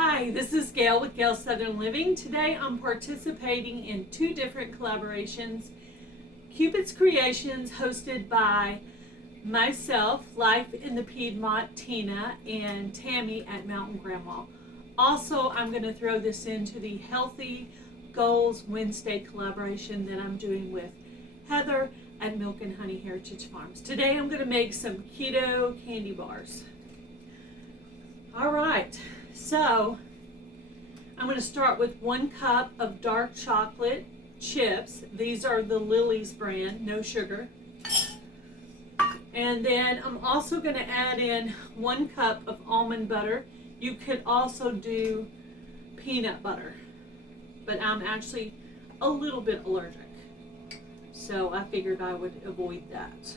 Hi, this is Gail with Gail Southern Living. Today I'm participating in two different collaborations. Cupids Creations, hosted by myself, Life in the Piedmont, Tina, and Tammy at Mountain Grandma. Also, I'm going to throw this into the Healthy Goals Wednesday collaboration that I'm doing with Heather at Milk and Honey Heritage Farms. Today I'm going to make some keto candy bars. All right. So, I'm going to start with 1 cup of dark chocolate chips. These are the Lilly's brand, no sugar. And then I'm also going to add in 1 cup of almond butter. You could also do peanut butter, but I'm actually a little bit allergic, so I figured I would avoid that.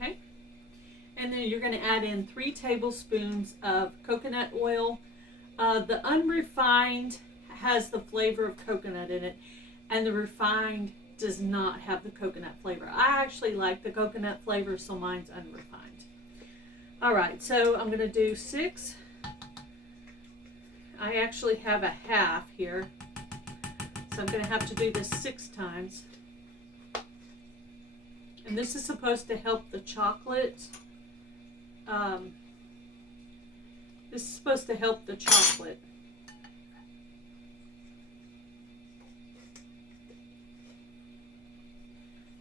Okay, and then you're going to add in 3 tablespoons of coconut oil. The unrefined has the flavor of coconut in it, and the refined does not have the coconut flavor. I actually like the coconut flavor, so mine's unrefined. All right, so I'm going to do 6. I actually have a half here, so I'm going to have to do this 6 times. And this is supposed to help the chocolate. This is supposed to help the chocolate.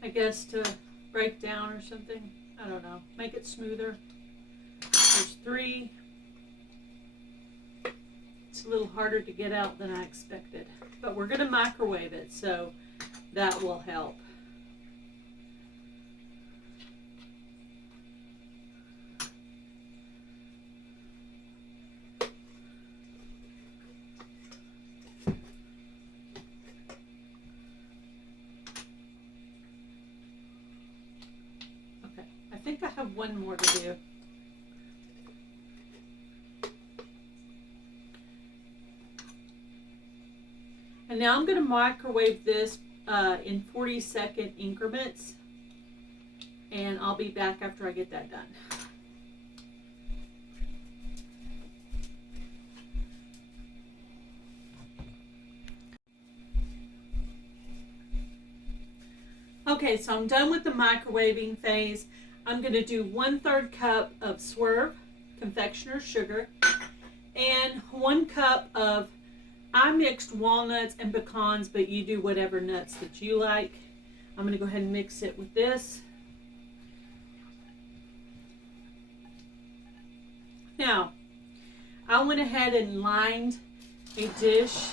I guess to break down or something. I don't know. Make it smoother. There's 3. It's a little harder to get out than I expected. But we're going to microwave it, so that will help. I think I have 1 more to do. And now I'm going to microwave this in 40-second increments, and I'll be back after I get that done. Okay, so I'm done with the microwaving phase. I'm going to do 1/3 cup of Swerve confectioners sugar and 1 cup of, I mixed walnuts and pecans, but you do whatever nuts that you like. I'm going to go ahead and mix it with this. Now, I went ahead and lined a dish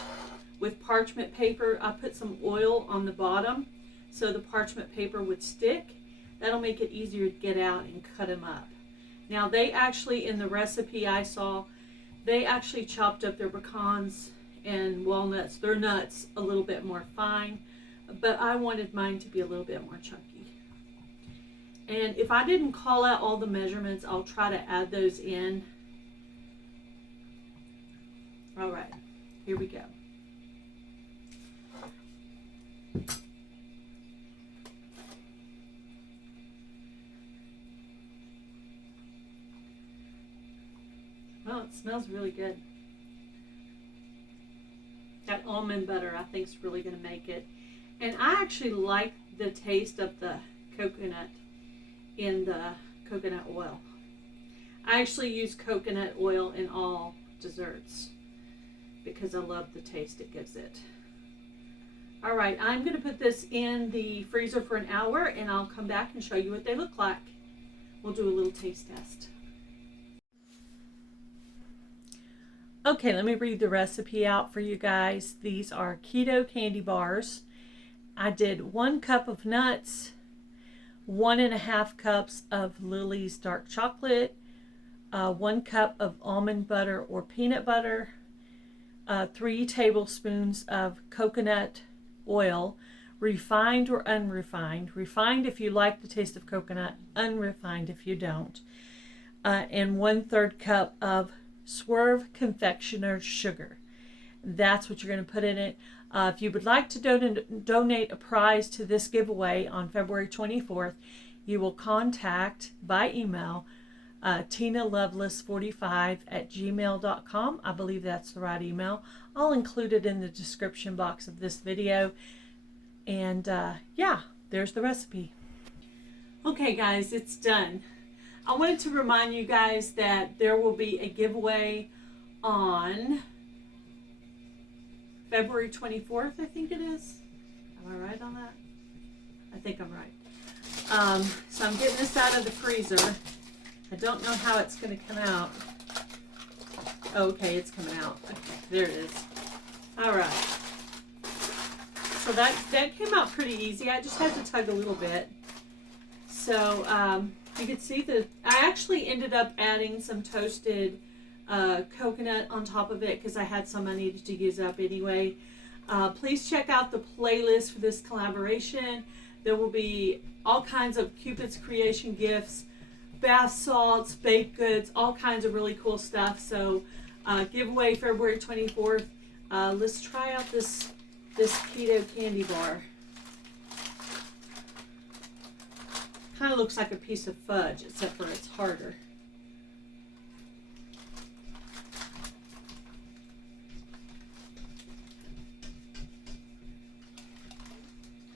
with parchment paper. I put some oil on the bottom so the parchment paper would stick. That'll make it easier to get out and cut them up. Now, they actually, in the recipe I saw, they actually chopped up their pecans and walnuts, their nuts, a little bit more fine, but I wanted mine to be a little bit more chunky. And if I didn't call out all the measurements, I'll try to add those in. All right, here we go. Well, it smells really good. That almond butter, I think, is really going to make it. And I actually like the taste of the coconut in the coconut oil. I actually use coconut oil in all desserts because I love the taste it gives it. All right, I'm going to put this in the freezer for an hour, and I'll come back and show you what they look like. We'll do a little taste test. Okay, let me read the recipe out for you guys. These are keto candy bars. I did 1 cup of nuts, 1.5 cups of Lily's dark chocolate, 1 cup of almond butter or peanut butter, 3 tablespoons of coconut oil, refined or unrefined. Refined if you like the taste of coconut, unrefined if you don't. And 1/3 cup of Swerve confectioners sugar. That's what you're going to put in it. If you would like to donate a prize to this giveaway on February 24th, you will contact by email TinaLoveless45@gmail.com. I believe that's the right email. I'll include it in the description box of this video. And yeah, there's the recipe. Okay guys, it's done. I wanted to remind you guys that there will be a giveaway on February 24th, I think it is. Am I right on that? I think I'm right. So I'm getting this out of the freezer. I don't know how it's going to come out. Okay, it's coming out. Okay, there it is. All right. So that came out pretty easy. I just had to tug a little bit. So you can see that I actually ended up adding some toasted coconut on top of it because I had some I needed to use up anyway. Please check out the playlist for this collaboration. There will be all kinds of Cupid's creation gifts, bath salts, baked goods, all kinds of really cool stuff. So giveaway February 24th. Let's try out this keto candy bar. Kind of looks like a piece of fudge, except for it's harder.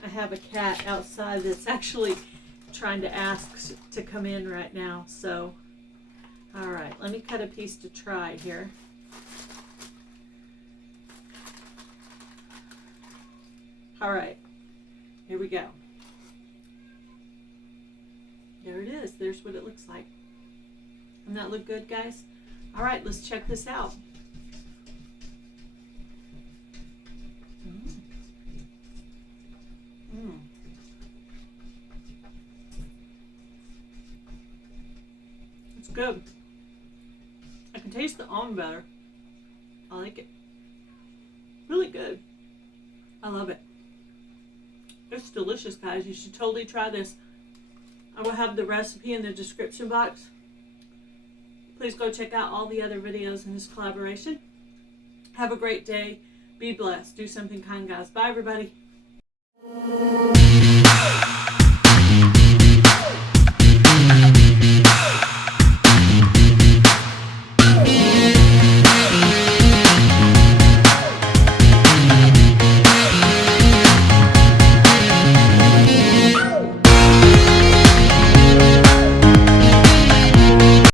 I have a cat outside that's actually trying to ask to come in right now. So, all right, let me cut a piece to try here. All right, here we go. There it is. There's what it looks like. Doesn't that look good, guys? All right, let's check this out. It's good. I can taste the almond butter. I like it. Really good. I love it. It's delicious, guys. You should totally try this. I will have the recipe in the description box. Please go check out all the other videos in this collaboration. Have a great day. Be blessed. Do something kind, guys. Bye, everybody.